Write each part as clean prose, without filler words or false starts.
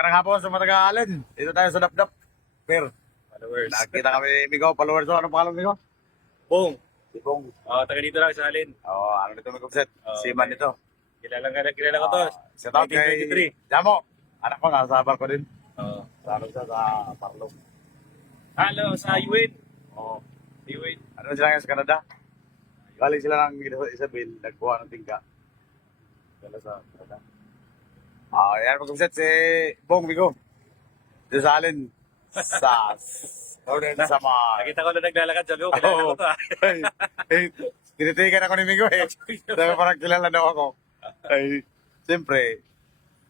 Magandang hapon sa mga taga-alin. Dito tayo sa Dapdap. Per. Followers. Nakikita kami ni Migo, followers. So, anong pangalan Migo? Bong. Si Bong. Taga dito lang sa Alin. Ano nito Migo Set? Si Man nito. Kilala ko to. Shout out kay 1923. Jamo. Anak ko, nasa barko din. Oo. Sa siya sa Parlong. Hello, sa UWIN. Oo. UWIN. Ano sila ngayon sa Canada? Galing sila ng Isabel, nagkuha ng tingka. Dala sa Canada. Yan Migo Set, si Bong Migo. Dito sa Alin. Sa Northern Samar. Nakita ko na naglalakad. Sabi ko, kilala ko to ah. Tinitigan ako ni Migo eh. Sabi parang kilala daw ako. Ay, siyempre,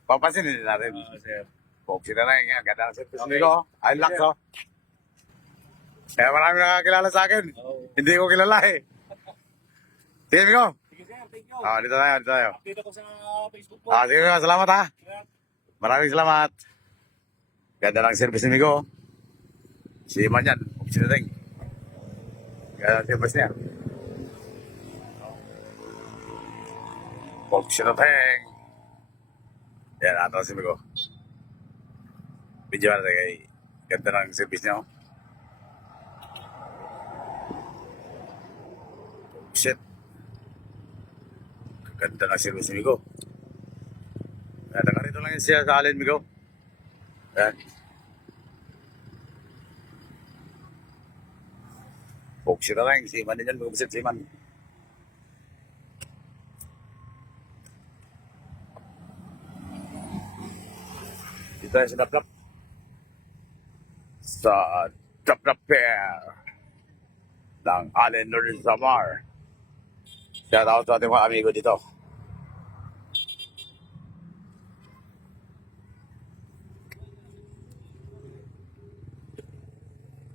papansinin din natin. Sir. Foxy na lang yan. Ganda ng service ni Migo. Ay, laks oh. Kaya marami nakakilala sa akin. Hindi ko kilala eh. Sige Migo. Sige sir, thank you. Dito tayo, dito tayo. Update ako sa Facebook po. Sige Migo, salamat ha. Maraming salamat. Ganda ng service ni Migo. Si Iman yan. Foxy na lang. Ganda ng service niya. Foxy na lang. Yan, ato si Migo. Video natin kay ganda ng service niya. Shit. Ganda ng service ni Migo. Nakarito lang yun siya sa Alin, Migo. Yan. Foxy na lang. Si Iman din yan. Migo si Iman. Dito tayo sa Dapdap. Sa Dapdap Fair ng Alin Northern Samar. Shout out sa ating mga amigo dito.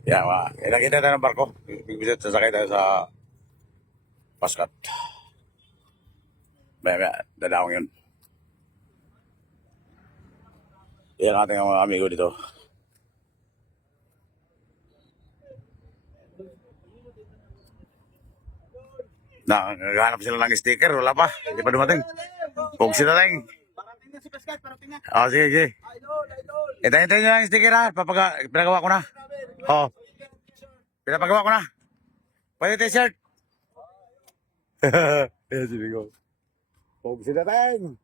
Yan mga, nakita tayo ng barko. Bigbisit, sasakay tayo sa Paskat. Maya, dadawang yun. Yan ang ating mga amigo dito. Naghahanap sila ng sticker, wala pa. Hindi pa dumating. Foxy na lang. Parating na si Pascal, parating na. Sige, sige. Hintayin nyo lang yung sticker ha. Pinagawa ko na. Pinapagawa ko na. Pwede t-shirt. Ayan, sige ko. Foxy na lang.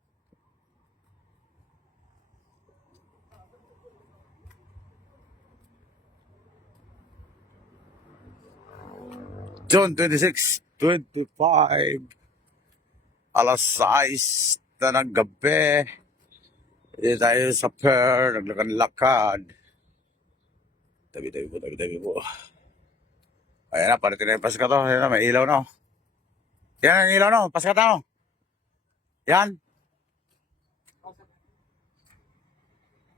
June 26, 25, alas 6 na ng gabi. Hindi tayo sa pier, naglakad-lakad. Tabi-tabi po. Ayan na, parating na yung Paskat to. Ayan na, may ilaw na. Yan ang ilaw na, Paskat na. Yan.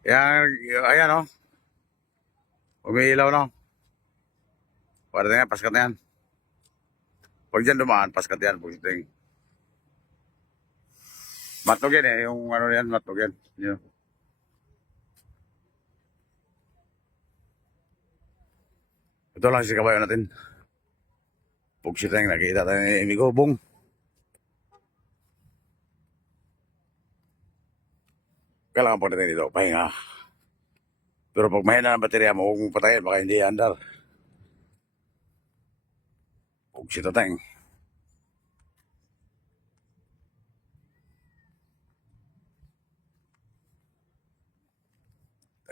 Yan, ayan o. Umiilaw na. Parating na, Paskat na yan. Pag dyan dumaan, Paskat yan. Pagdating. Matnog yan eh. Yung ano yan, matnog yan. Yun. Ito lang si kabayo natin. Pugsit lang nakita tayo ni Migo. Bong. Kailangan po natin dito. Pahinga. Pero pag mahina ng baterya mo, huwag mong patayin. Baka hindi andar. Pugsit na tayo.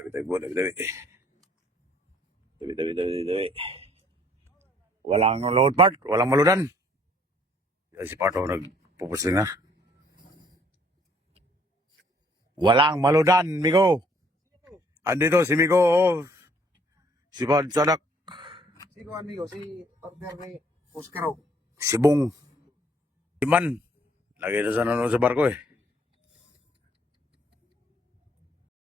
Tabi. Walang load part, walang maludan. Yan si Parto nagpupusling na. Walang maludan, Migo. Andito si Migo, si Bad Sadak. Si Juan Migo, si order ni Oscar. Si Bong. Si Man. Lagi na sa nanonood sa barko eh.